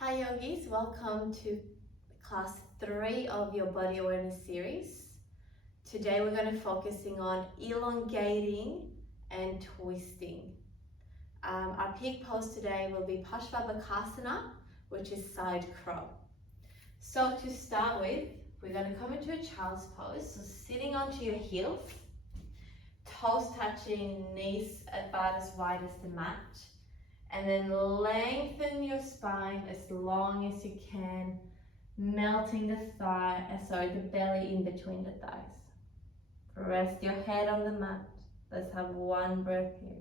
Hi yogis, welcome to class 3 of your body awareness series. Today we're going to focusing on elongating and twisting. Our peak pose today will be Paschimottanasana, which is side crow. So to start with, we're going to come into a child's pose, so sitting onto your heels, toes touching, knees about as wide as the mat. And then lengthen your spine as long as you can, melting the belly in between the thighs. Rest your head on the mat. Let's have one breath here.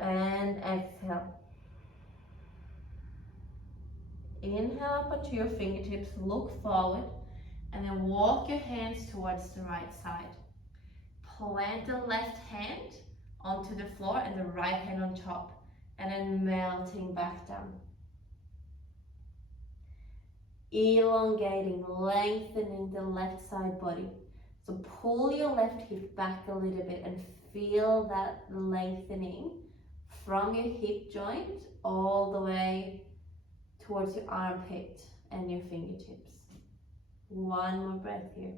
And exhale. Inhale up onto your fingertips, look forward, and then walk your hands towards the right side. Plant the left hand onto the floor and the right hand on top, and then melting back down. Elongating, lengthening the left side body. So pull your left hip back a little bit and feel that lengthening from your hip joint all the way towards your armpit and your fingertips. One more breath here.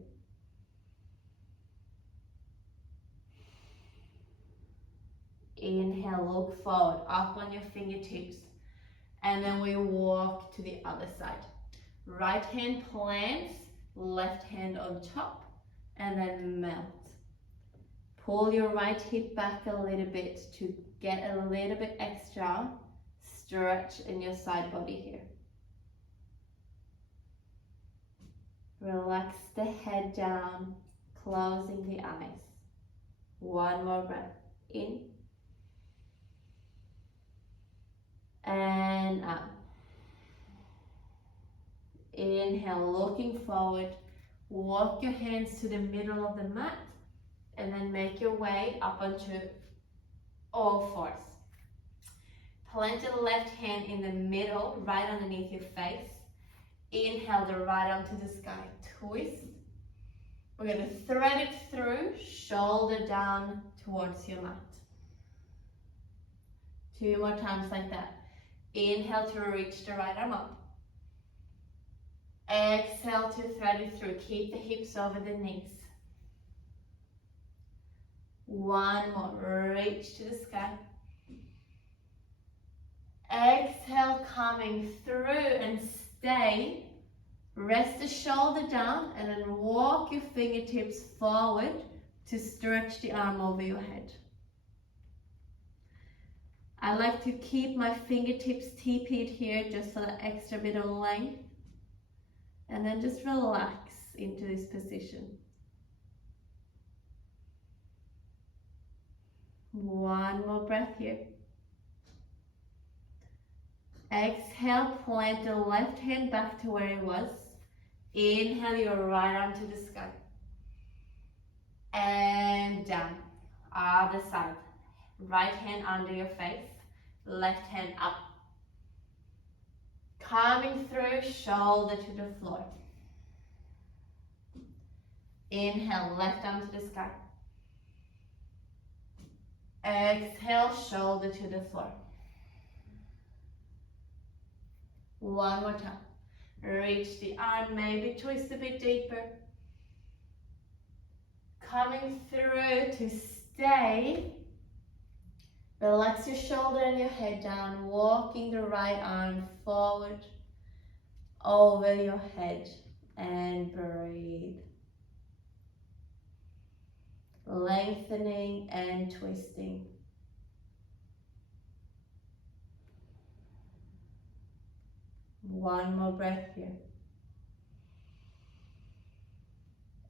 Inhale, look forward, up on your fingertips, and then we walk to the other side. Right hand plants, left hand on top, and then melt. Pull your right hip back a little bit to get a little bit extra stretch in your side body here. Relax the head down, closing the eyes. One more breath, in. And out. Inhale, looking forward. Walk your hands to the middle of the mat and then make your way up onto all fours. Plant the left hand in the middle, right underneath your face. Inhale the right arm to the sky, twist. We're going to thread it through, shoulder down towards your mat. 2 more times like that. Inhale to reach the right arm up. Exhale to thread it through. Keep the hips over the knees. One more. Reach to the sky. Exhale, coming through and stay. Rest the shoulder down and then walk your fingertips forward to stretch the arm over your head. I like to keep my fingertips TP'd here just for that extra bit of length. And then just relax into this position. One more breath here. Exhale, plant the left hand back to where it was. Inhale your right arm to the sky. And down. Other side. Right hand under your face. Left hand up. Coming through, shoulder to the floor. Inhale, left arm to the sky. Exhale, shoulder to the floor. One more time. Reach the arm, maybe twist a bit deeper. Coming through to stay. Relax your shoulder and your head down, walking the right arm forward over your head and breathe. Lengthening and twisting. One more breath here.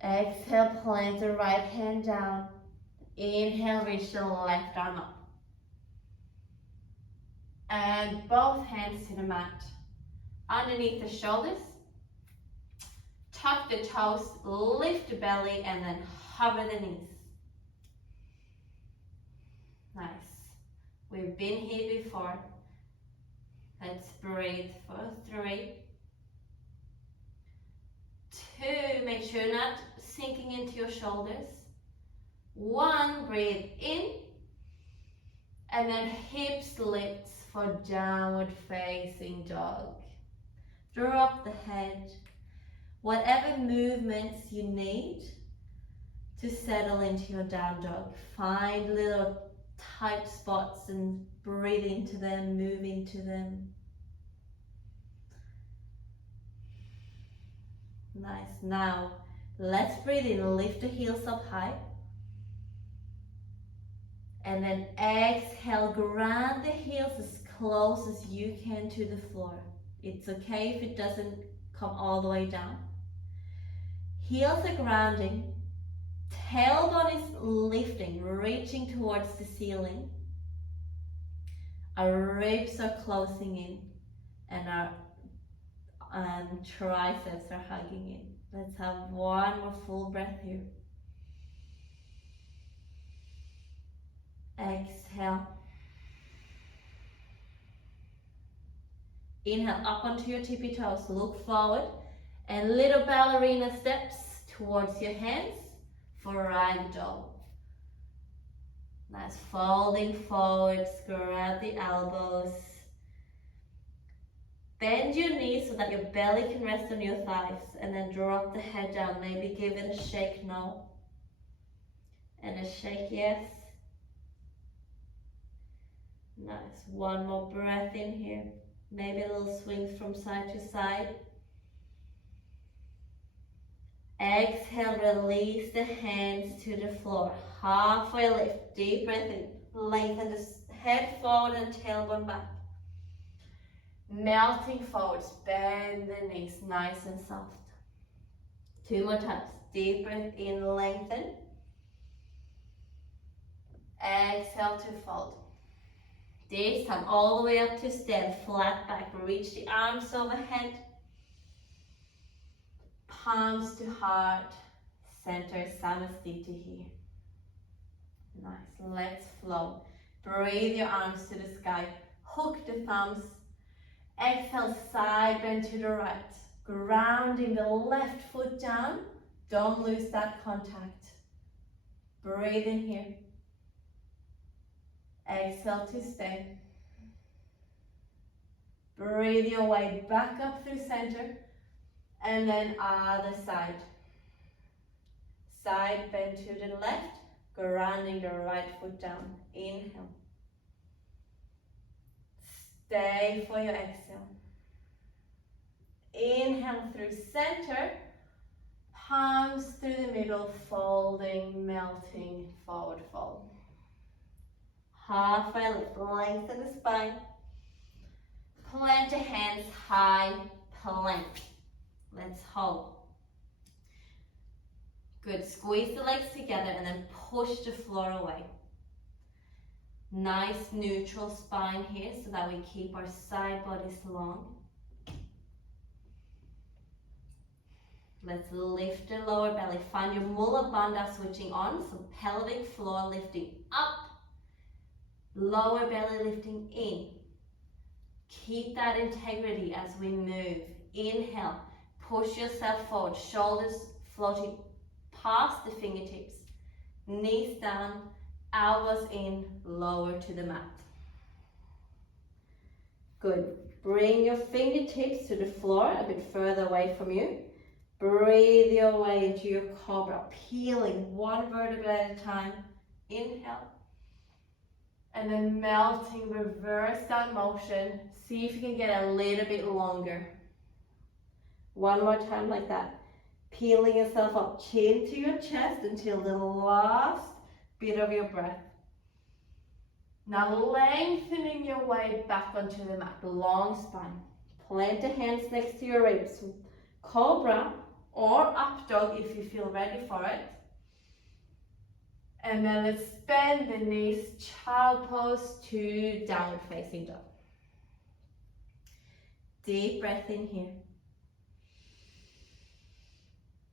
Exhale, plant the right hand down. Inhale, reach the left arm up. And both hands to the mat. Underneath the shoulders. Tuck the toes, lift the belly, and then hover the knees. Nice. We've been here before. Let's breathe for 3, 2, make sure you're not sinking into your shoulders. 1, breathe in. And then hips lifts for downward facing dog. Drop the head. Whatever movements you need to settle into your down dog. Find little tight spots and breathe into them, move into them. Nice. Now, let's breathe in, lift the heels up high. And then exhale, ground the heels as close as you can to the floor. It's okay if it doesn't come all the way down. Heels are grounding. Tailbone is lifting, reaching towards the ceiling. Our ribs are closing in and our triceps are hugging in. Let's have one more full breath here. Exhale. Inhale up onto your tippy toes, look forward and little ballerina steps towards your hands for ragdoll. Nice, folding forward, grab the elbows. Bend your knees so that your belly can rest on your thighs and then drop the head down. Maybe give it a shake no and a shake yes. Nice, one more breath in here. Maybe a little swings from side to side. Exhale, release the hands to the floor. Halfway lift, deep breath in. Lengthen the head forward and tailbone back. Melting forwards, bend the knees, nice and soft. 2 more times. Deep breath in, lengthen. Exhale to fold. This time all the way up to stand, flat back. Reach the arms overhead. Palms to heart. Center Samasthiti here. Nice. Let's flow. Breathe your arms to the sky. Hook the thumbs. Exhale, side bend to the right. Grounding the left foot down. Don't lose that contact. Breathe in here. Exhale to stay. Breathe your way back up through center. And then other side. Side bend to the left. Grounding the right foot down. Inhale. Stay for your exhale. Inhale through center. Palms through the middle. Folding, melting, forward fold. Halfway lift, lengthen the spine. Plant your hands high, plank. Let's hold. Good, squeeze the legs together and then push the floor away. Nice neutral spine here so that we keep our side bodies long. Let's lift the lower belly. Find your Mula Bandha switching on, so pelvic floor lifting up. Lower belly lifting in. Keep that integrity as we move. Inhale, push yourself forward, shoulders floating past the fingertips. Knees down, elbows in, lower to the mat. Good. Bring your fingertips to the floor, a bit further away from you. Breathe your way into your cobra, peeling one vertebra at a time. Inhale. And then melting, reverse that motion. See if you can get a little bit longer. One more time like that. Peeling yourself up, chin to your chest until the last bit of your breath. Now lengthening your way back onto the mat, long spine. Plant the hands next to your ribs. Cobra or up dog if you feel ready for it. And then let's bend the knees, child pose to downward facing dog. Deep breath in here.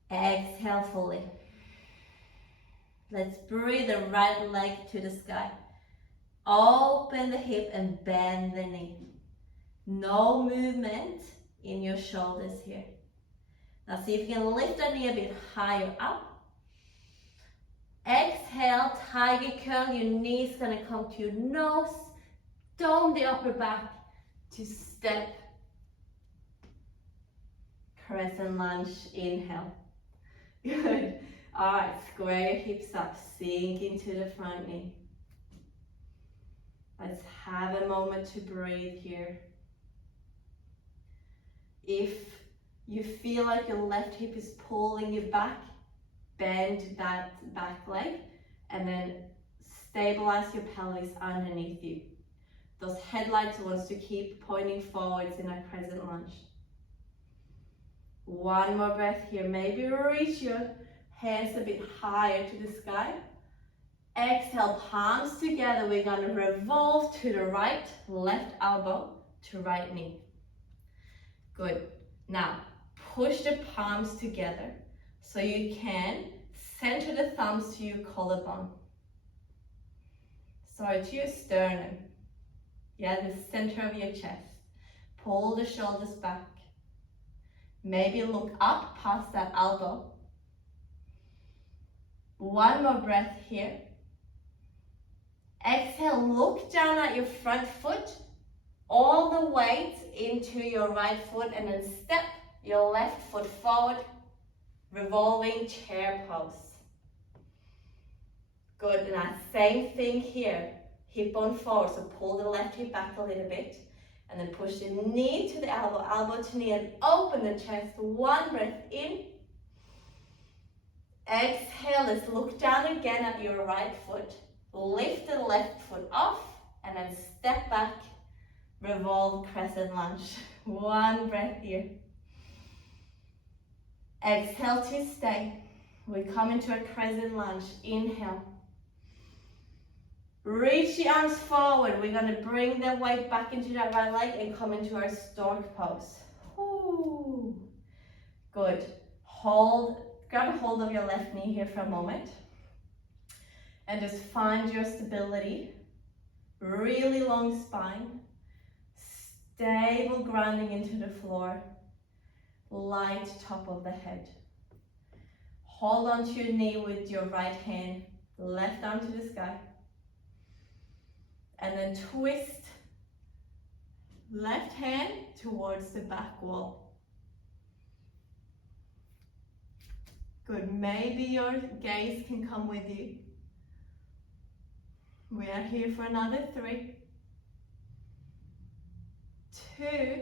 Exhale fully. Let's breathe the right leg to the sky. Open the hip and bend the knee. No movement in your shoulders here. Now see if you can lift the knee a bit higher up. Exhale, tiger curl. Your knee's gonna come to your nose. dome the upper back to step. Crescent lunge, inhale. Good. All right, square your hips up, sink into the front knee. Let's have a moment to breathe here. If you feel like your left hip is pulling you back, bend that back leg and then stabilize your pelvis underneath you. Those headlights wants to keep pointing forwards in a crescent lunge. One more breath here. Maybe reach your hands a bit higher to the sky. Exhale, palms together. We're going to revolve to the right, left elbow to right knee. Good. Now, push the palms together so you can center the thumbs to your collarbone. Sorry, to your sternum. Yeah, the center of your chest. Pull the shoulders back. Maybe look up past that elbow. One more breath here. Exhale, look down at your front foot, all the weight into your right foot, and then step your left foot forward, revolving chair pose. Good, now same thing here, hip bone forward, so pull the left hip back a little bit, and then push the knee to the elbow, elbow to knee, and open the chest. One breath in. Exhale, let's look down again at your right foot. Lift the left foot off and then step back, revolve crescent lunge. One breath here. Exhale to stay. We come into a crescent lunge. Inhale. Reach the arms forward. We're going to bring the weight back into that right leg and come into our stork pose. Ooh. Good. Grab a hold of your left knee here for a moment. And just find your stability. Really long spine. Stable grounding into the floor. Light top of the head. Hold onto your knee with your right hand. Left arm to the sky. And then twist left hand towards the back wall. Good. Maybe your gaze can come with you. We are here for another 3, 2,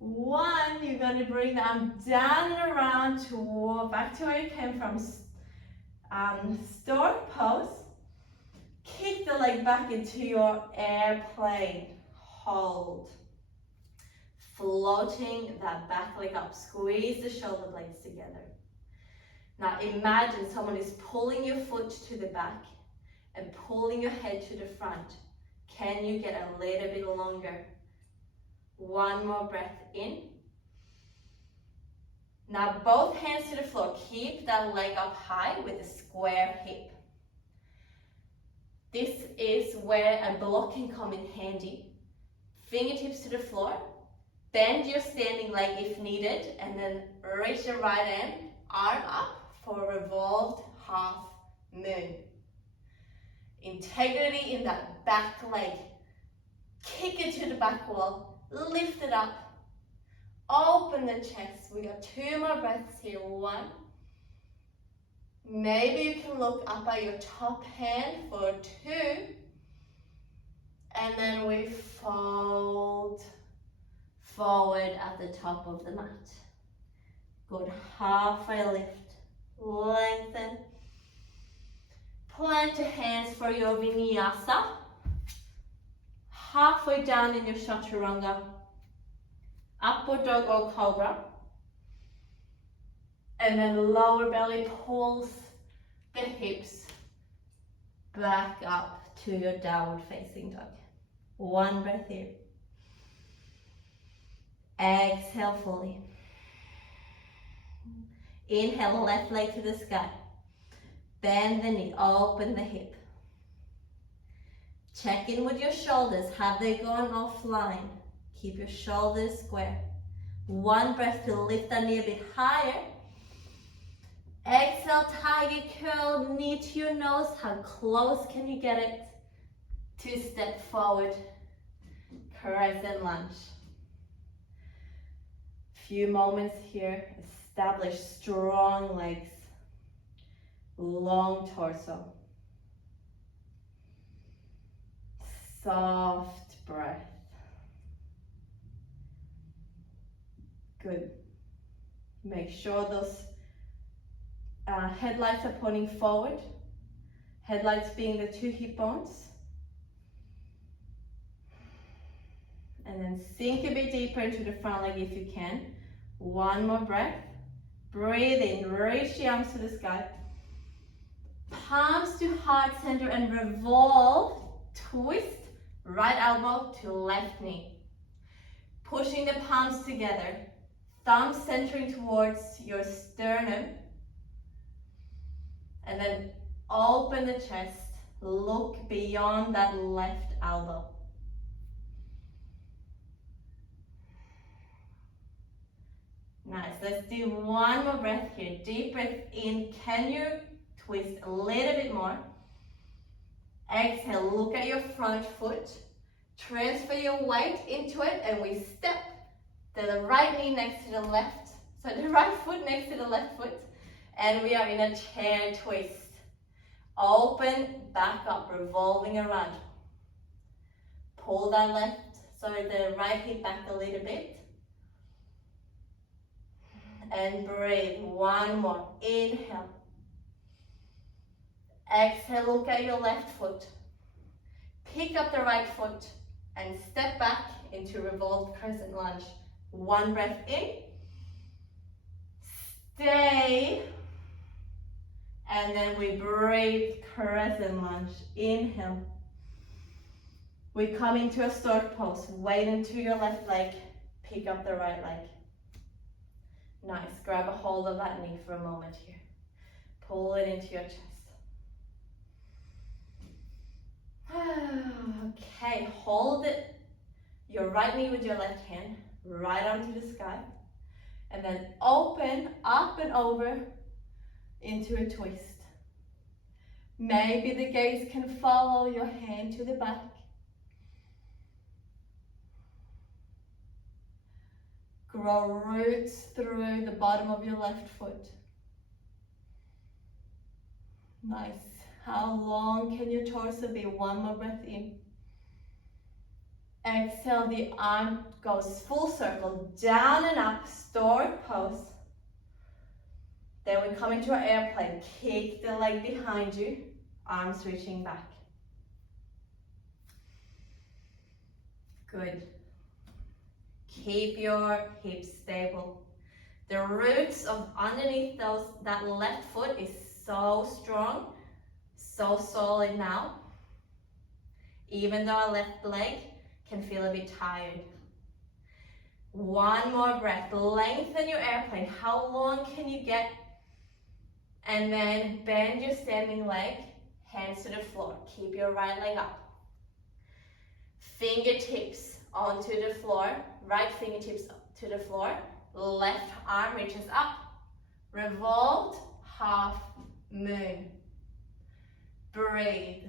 1. You're going to bring the arm down and around back to where you came from. Stork pose. Kick the leg back into your airplane. Hold. Floating that back leg up. Squeeze the shoulder blades together. Now imagine someone is pulling your foot to the back and pulling your head to the front. Can you get a little bit longer? One more breath in. Now both hands to the floor. Keep that leg up high with a square hip. This is where a block can come in handy. Fingertips to the floor. Bend your standing leg if needed, and then reach your right arm up for a revolved half moon. Integrity in that back leg. Kick it to the back wall. Lift it up. Open the chest. We got 2 more breaths here. 1. Maybe you can look up at your top hand for 2. And then we fold forward at the top of the mat. Good. Halfway lift. Lengthen. Plant your hands for your Vinyasa. Halfway down in your Chaturanga. Upward dog or cobra. And then lower belly pulls the hips back up to your downward facing dog. 1 breath here. Exhale fully. Inhale, left leg to the sky. Bend the knee, open the hip. Check in with your shoulders. Have they gone offline? Keep your shoulders square. 1 breath to lift the knee a bit higher. Exhale, tiger curl, knee to your nose. How close can you get it? 2 step forward, crescent lunge. Few moments here, establish strong legs, long torso. Soft breath. Good. Make sure those headlights are pointing forward. Headlights being the 2 hip bones. And then sink a bit deeper into the front leg if you can. 1 more breath. Breathe in, reach the arms to the sky. Palms to heart center and revolve, twist, right elbow to left knee. Pushing the palms together, thumbs centering towards your sternum. And then open the chest, look beyond that left elbow. Nice, let's do 1 more breath here. Deep breath in, can you twist a little bit more? Exhale, look at your front foot. Transfer your weight into it and we step the right knee next to the left. So the right foot next to the left foot. And we are in a chair twist. Open, back up, revolving around. Pull that the right hip back a little bit. And breathe, 1 more, inhale. Exhale, look at your left foot. Pick up the right foot and step back into revolved crescent lunge. 1 breath in. Stay. And then we breathe, crescent lunge. Inhale. We come into a stork pose. Weight into your left leg. Pick up the right leg. Nice. Grab a hold of that knee for a moment here. Pull it into your chest. Okay, hold it, your right knee with your left hand, right arm to the sky. And then open, up and over into a twist. Maybe the gaze can follow your hand to the back. Grow roots through the bottom of your left foot. Nice. How long can your torso be? 1 more breath in. Exhale, the arm goes full circle, down and up, stork pose. Then we come into our airplane. Kick the leg behind you, arms reaching back. Good. Keep your hips stable. The roots of underneath that left foot is so strong, so solid now. Even though our left leg can feel a bit tired. 1 more breath. Lengthen your airplane. How long can you get? And then bend your standing leg, hands to the floor. Keep your right leg up. Fingertips onto the floor. Right fingertips to the floor. Left arm reaches up. Revolved half moon. Breathe.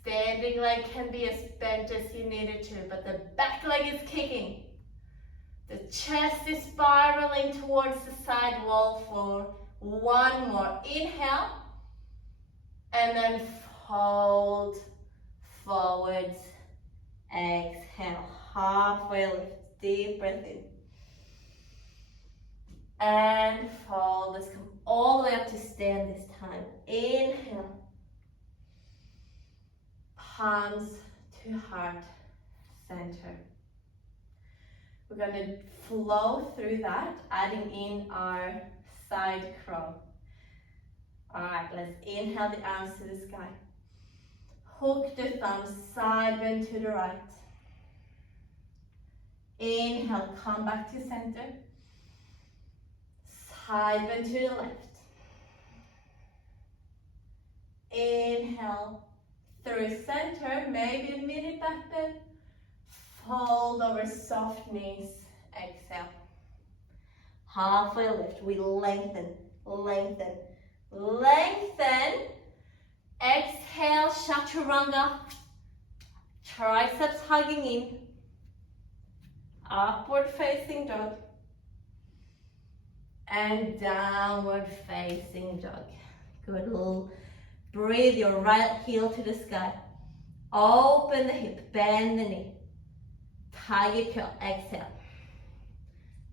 Standing leg can be as bent as you need it to, but the back leg is kicking. The chest is spiraling towards the side wall for 1 more. Inhale. And then fold forwards. Exhale. Halfway lift. Deep breath in. And fold. Let's come all the way up to stand this time. Inhale. Palms to heart center. We're going to flow through that, adding in our side crow. Alright, let's inhale the arms to the sky. Hook the thumbs, side bend to the right. Inhale, come back to center. Side bend to the left. Inhale, through center, maybe a mini back bend. Fold over soft knees. Exhale. Halfway lift. We lengthen, lengthen, lengthen. Exhale, chaturanga. Triceps hugging in. Upward facing dog. And downward facing dog. Good. Breathe your right heel to the sky. Open the hip, bend the knee. Tiger curl, exhale.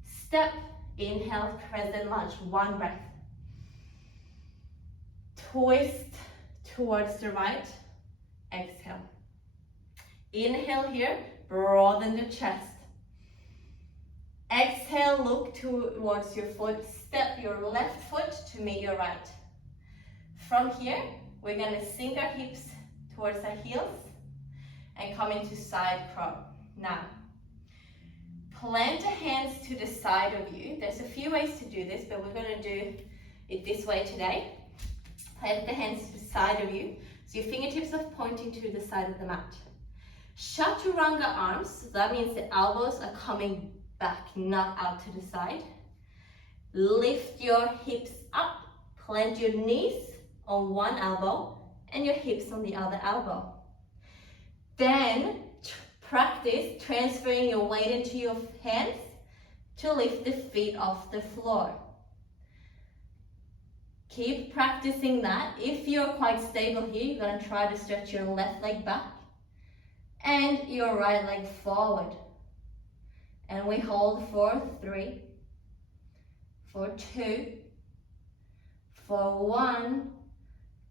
Step, inhale, crescent lunge, one breath. Twist towards the right, exhale. Inhale here, broaden the chest. Exhale, look towards your foot. Step your left foot to meet your right. From here, we're going to sink our hips towards our heels and come into side crow. Now, plant the hands to the side of you. There's a few ways to do this, but we're going to do it this way today. Plant the hands to the side of you, so your fingertips are pointing to the side of the mat. Chaturanga arms, so that means the elbows are coming back, not out to the side. Lift your hips up, plant your knees on one elbow and your hips on the other elbow. Then practice transferring your weight into your hands to lift the feet off the floor. Keep practicing that. If you're quite stable here, you're going to try to stretch your left leg back and your right leg forward. And we hold for 3, for 2, for 1.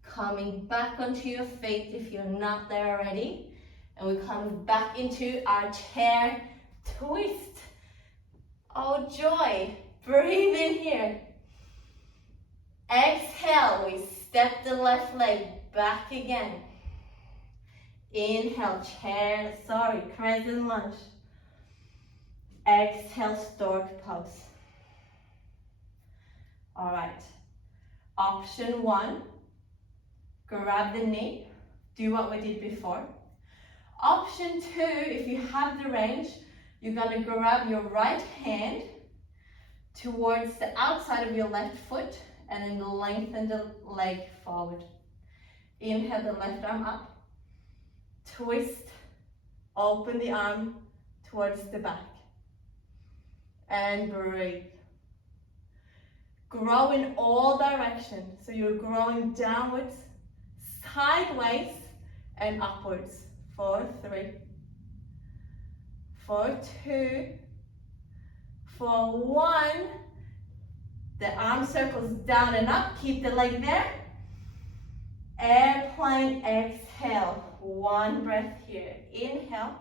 Coming back onto your feet if you're not there already. And we come back into our chair twist. Oh, joy. Breathe in here. Exhale, we step the left leg back again. Inhale, crescent lunge. Exhale, stork pose. All right. Option 1, grab the knee. Do what we did before. Option 2, if you have the range, you're going to grab your right hand towards the outside of your left foot and then lengthen the leg forward. Inhale the left arm up. Twist. Open the arm towards the back. And breathe. Grow in all directions. So you're growing downwards, sideways, and upwards. For 3, for 2, for 1. The arm circles down and up. Keep the leg there. Airplane exhale. 1 breath here. Inhale.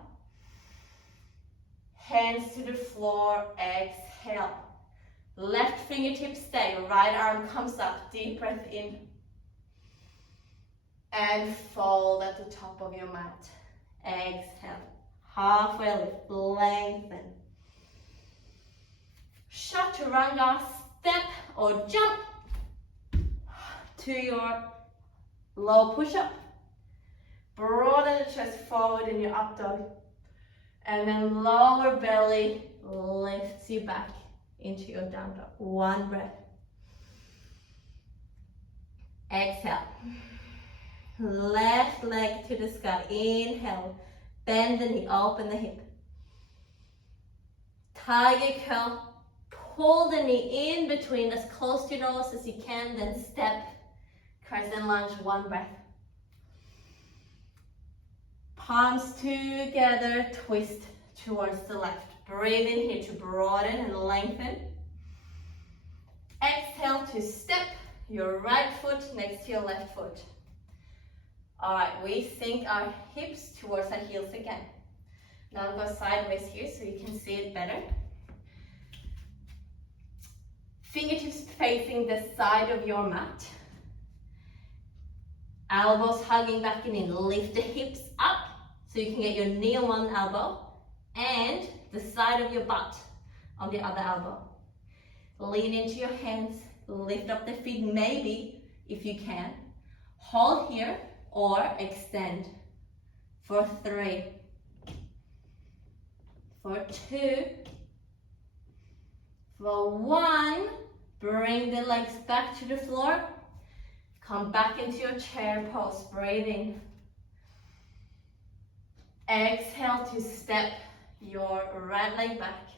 Hands to the floor. Exhale. Left fingertips stay. Right arm comes up. Deep breath in. And fold at the top of your mat. Exhale. Halfway lift. Lengthen. Chaturanga. Step or jump to your low push-up. Broaden the chest forward in your up dog. And then lower belly lifts you back into your down dog. 1 breath. Exhale. Left leg to the sky. Inhale. Bend the knee. Open the hip. Tiger curl. Pull the knee in between as close to your nose as you can, then step, crescent lunge, 1 breath. Palms together, twist towards the left. Breathe in here to broaden and lengthen. Exhale to step your right foot next to your left foot. All right, we sink our hips towards our heels again. Now go sideways here so you can see it better. Fingertips facing the side of your mat. Elbows hugging back and in. Lift the hips up so you can get your knee on one elbow and the side of your butt on the other elbow. Lean into your hands. Lift up the feet, maybe, if you can. Hold here or extend. For 3. For 2. For 1. Bring the legs back to the floor. Come back into your chair pose, breathe in. Exhale to step your right leg back.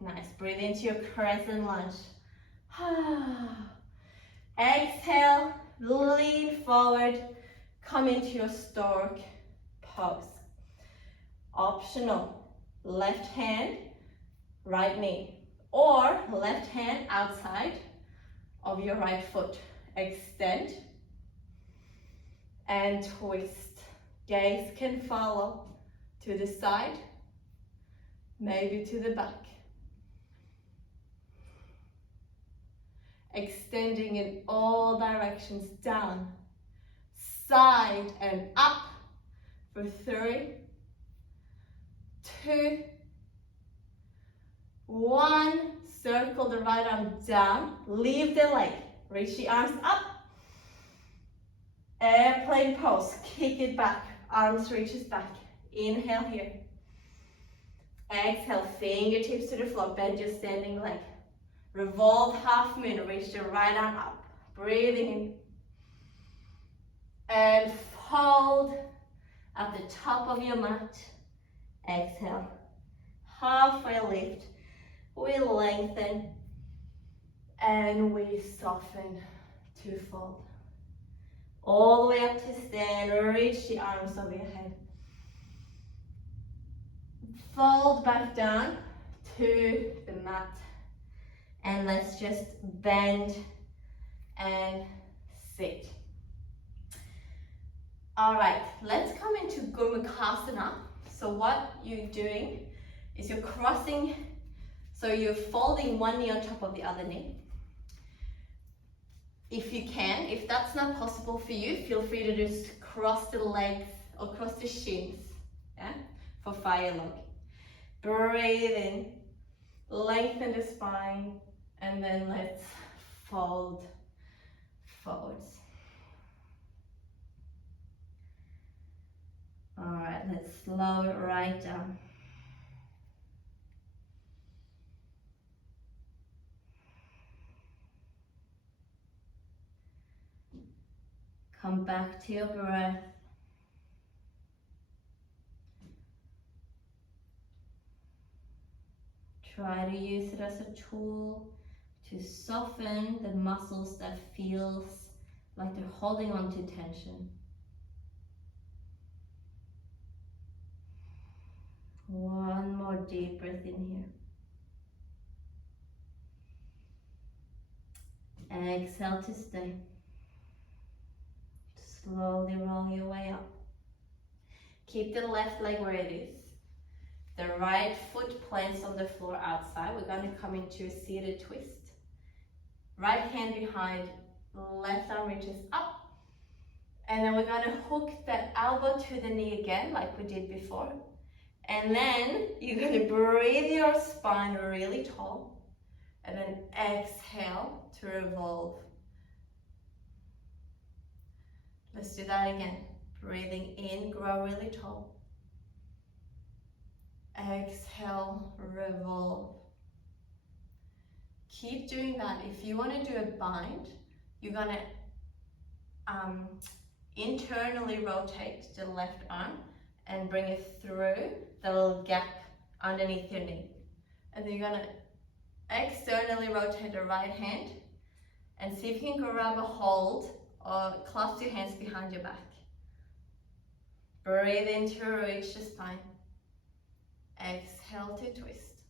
Nice, breathe into your crescent lunge. Exhale, lean forward, come into your stork pose. Optional, left hand, right knee, or left hand outside of your right foot. Extend and twist. Gaze can follow to the side, maybe to the back. Extending in all directions, down, side and up for 3, 2, 1. Circle the right arm down, leave the leg, reach the arms up. Airplane pose, kick it back, arms reaches back. Inhale here. Exhale, fingertips to the floor, bend your standing leg. Revolve half moon, reach the right arm up. Breathing in. And fold at the top of your mat. Exhale. Halfway lift. We lengthen. And we soften to fold. All the way up to stand. Reach the arms over your head. Fold back down to the mat. And let's just bend and sit. All right, let's come into Gurmukhasana. So what you're doing is you're crossing, so you're folding one knee on top of the other knee. If you can, if that's not possible for you, feel free to just cross the legs or cross the shins, yeah, for fire log. Breathe in, lengthen the spine, and then let's fold forwards. All right, let's slow it right down. Come back to your breath. Try to use it as a tool to soften the muscles that feels like they're holding on to tension. One more deep breath in here. Exhale to stay. Slowly roll your way up. Keep the left leg where it is. The right foot plants on the floor outside. We're going to come into a seated twist. Right hand behind, left arm reaches up. And then we're going to hook that elbow to the knee again, like we did before. And then you're going to breathe your spine really tall. And then exhale to revolve. Let's do that again. Breathing in, grow really tall. Exhale, revolve. Keep doing that. If you want to do a bind, you're going to internally rotate the left arm and bring it through the little gap underneath your knee. And then you're going to externally rotate the right hand and see if you can grab a hold or clasp your hands behind your back. Breathe in to reach the spine. Exhale to twist.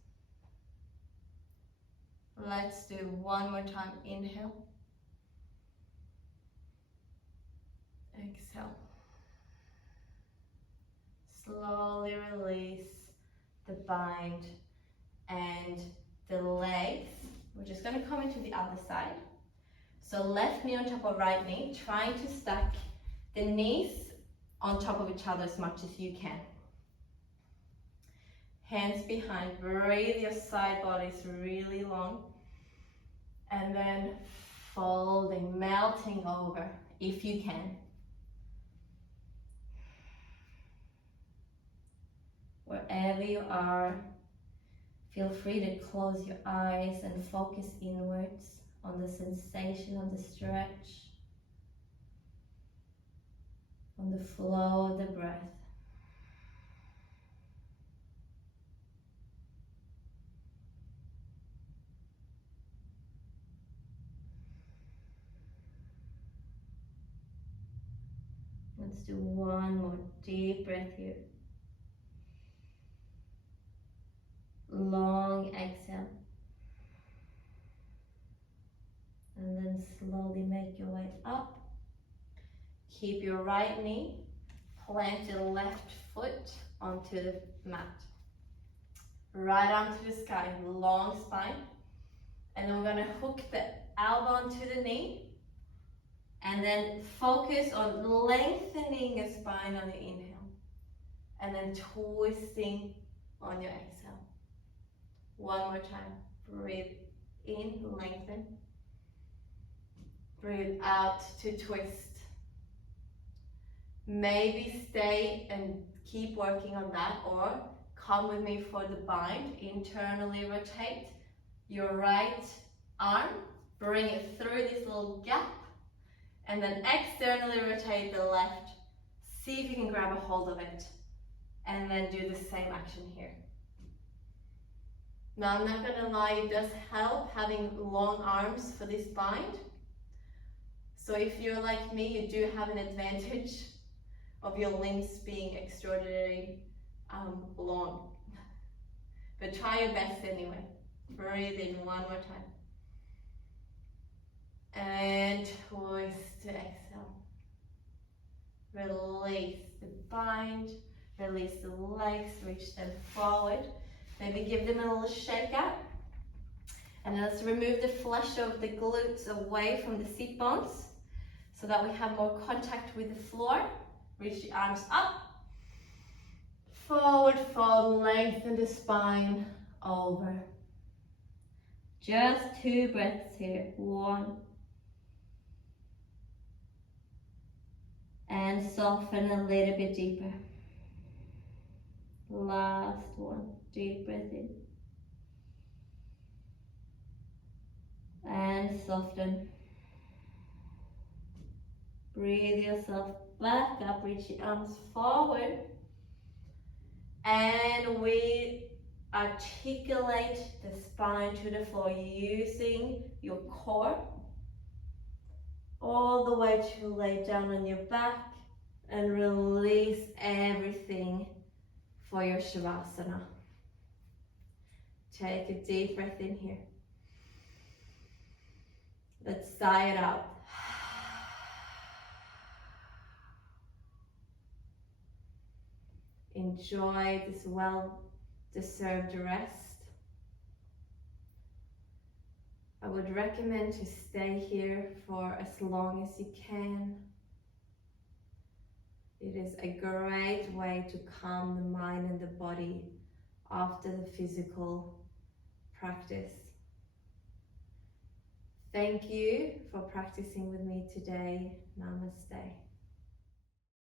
Let's do one more time. Inhale. Exhale. Slowly release the bind and the legs. We're just going to come into the other side. So left knee on top of right knee, trying to stack the knees on top of each other as much as you can. Hands behind, breathe your side bodies really long. And then folding, melting over if you can. Wherever you are, feel free to close your eyes and focus inwards on the sensation of the stretch. on the flow of the breath. Let's do one more deep breath here. Long exhale. And then slowly make your way up. Keep your right knee, plant your left foot onto the mat. Right arm to the sky, long spine. And then we're gonna hook the elbow onto the knee. And then focus on lengthening your spine on your inhale. And then twisting on your exhale. One more time. Breathe in, lengthen. Breathe out to twist. Maybe stay and keep working on that, or come with me for the bind. Internally rotate your right arm. Bring it through this little gap. And then externally rotate the left. See if you can grab a hold of it. And then do the same action here. Now I'm not gonna lie, it does help having long arms for this bind. So if you're like me, you do have an advantage of your limbs being extraordinarily long. But try your best anyway. Breathe in one more time. And twist to exhale. Release the bind, release the legs, reach them forward. Maybe give them a little shake out. And then let's remove the flesh of the glutes away from the seat bones so that we have more contact with the floor. Reach the arms up. Forward fold, lengthen the spine over. Just 2 breaths here. 1. And soften a little bit deeper. Last one. Deep breath in. And soften. Breathe yourself back up. Reach the arms forward. And we articulate the spine to the floor using your core all the way to lay down on your back and release everything for your Shavasana. Take a deep breath in here. Let's sigh it out. Enjoy this well-deserved rest. I would recommend to stay here for as long as you can. It is a great way to calm the mind and the body after the physical practice. Thank you for practicing with me today. Namaste.